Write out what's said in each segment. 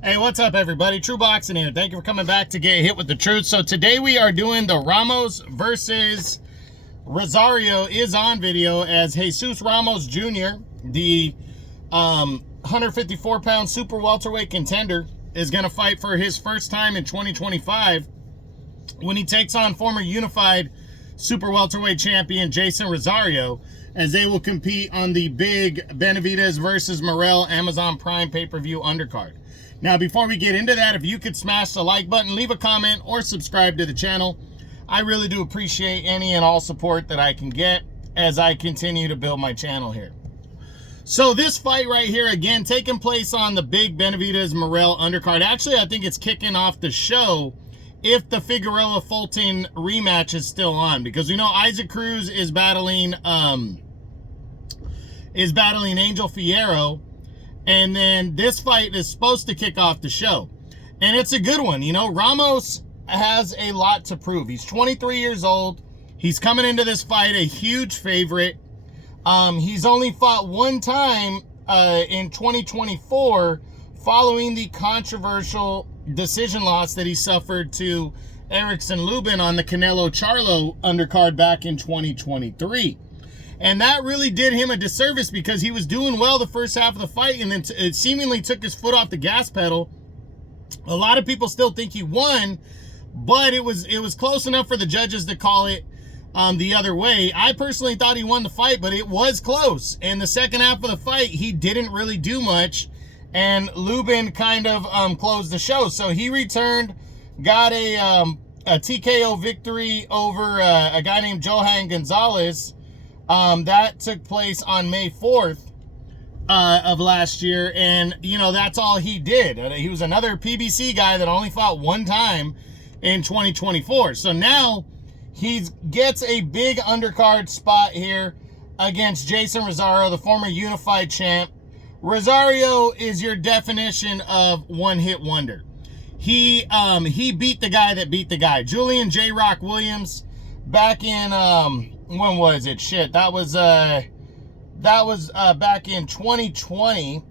Hey, what's up, everybody? True Boxing here. Thank you for coming back to get hit with the truth. So today we are doing the Ramos versus Rosario Is On video, as Jesus Ramos Jr., the 154-pound super welterweight contender, is going to fight for his first time in 2025 when he takes on former unified super welterweight champion Jason Rosario, as they will compete on the big Benavidez versus Morrell Amazon Prime pay-per-view undercard. Now, before we get into that, if you could smash the like button, leave a comment, or subscribe to the channel, I really do appreciate any and all support that I can get as I continue to build my channel here. So this fight right here, again, taking place on the big Benavidez Morrell undercard. Actually, I think it's kicking off the show if the Figueroa-Fulton rematch is still on, because we know Isaac Cruz is battling Angel Fierro. And then this fight is supposed to kick off the show. And it's a good one. You know, Ramos has a lot to prove. He's 23 years old. He's coming into this fight a huge favorite. He's only fought one time in 2024 following the controversial decision loss that he suffered to Erickson Lubin on the Canelo Charlo undercard back in 2023. And that really did him a disservice, because he was doing well the first half of the fight, and then it seemingly took his foot off the gas pedal. A lot of people still think he won, but it was close enough for the judges to call it the other way. I personally thought he won the fight, but it was close. And the second half of the fight, he didn't really do much, and Lubin kind of closed the show. So he returned, got a TKO victory over a guy named Johan Gonzalez. That took place on May 4th of last year, and, you know, that's all he did. He was another PBC guy that only fought one time in 2024. So now he gets a big undercard spot here against Jason Rosario, the former unified champ. Rosario is your definition of one-hit wonder. He beat the guy that beat the guy, Julian J. Rock Williams, back in when was it? Shit, that was back in 2020.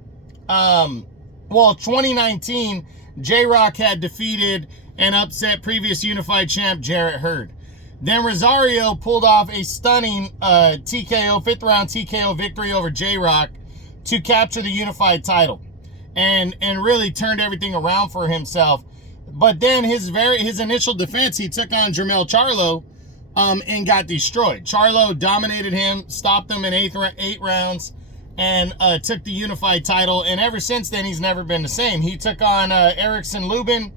Well, 2019, J-Rock had defeated and upset previous unified champ Jarrett Hurd. Then Rosario pulled off a stunning TKO, fifth round TKO victory over J-Rock to capture the unified title, and really turned everything around for himself. But then his initial defense, he took on Jermell Charlo, and got destroyed. Charlo dominated him, stopped him in eight rounds, and took the unified title. And ever since then, he's never been the same. He took on Erickson Lubin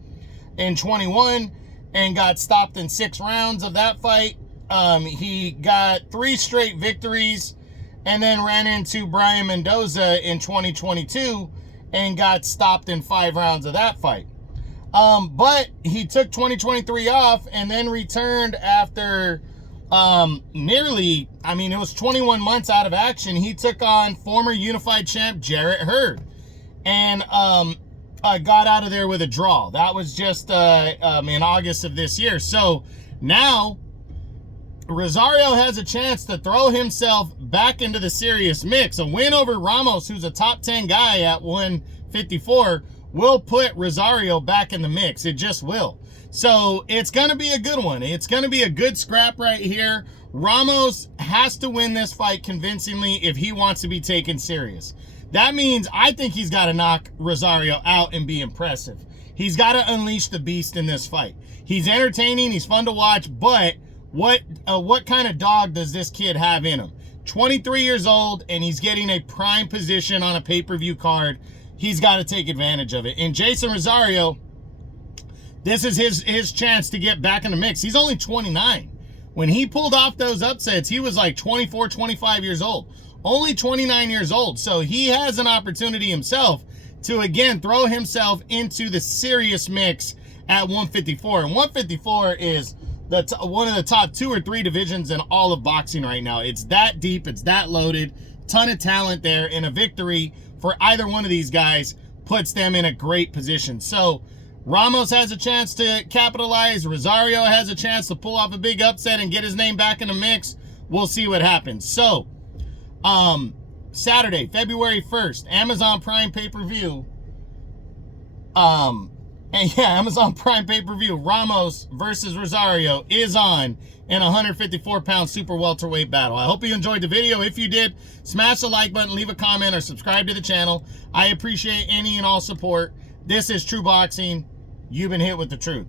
in 21 and got stopped in 6 rounds of that fight. He got 3 straight victories, and then ran into Brian Mendoza in 2022 and got stopped in 5 rounds of that fight. But he took 2023 off and then returned after nearly, it was 21 months out of action. He took on former unified champ Jarrett Hurd, and got out of there with a draw. That was just in August of this year. So now Rosario has a chance to throw himself back into the serious mix. A win over Ramos, who's a top 10 guy at 154, will put Rosario back in the mix. It just will. So it's going to be a good one. It's going to be a good scrap right here. Ramos has to win this fight convincingly if he wants to be taken serious. That means I think he's got to knock Rosario out and be impressive. He's got to unleash the beast in this fight. He's entertaining, he's fun to watch, but what kind of dog does this kid have in him? 23 years old, and he's getting a prime position on a pay-per-view card. He's got to take advantage of it. And Jason Rosario, this is his chance to get back in the mix. He's only 29. When he pulled off those upsets, he was like 24, 25 years old. Only 29 years old. So he has an opportunity himself to, again, throw himself into the serious mix at 154. And 154 is one of the top 2 or 3 divisions in all of boxing right now. It's that deep. It's that loaded. Ton of talent there, and a victory for either one of these guys puts them in a great position. So Ramos has a chance to capitalize. Rosario has a chance to pull off a big upset and get his name back in the mix. We'll see what happens. So Saturday, February 1st, Amazon Prime pay-per-view. And yeah, Amazon Prime pay-per-view, Ramos versus Rosario is on in a 154-pound super welterweight battle. I hope you enjoyed the video. If you did, smash the like button, leave a comment, or subscribe to the channel. I appreciate any and all support. This is True Boxing. You've been hit with the truth.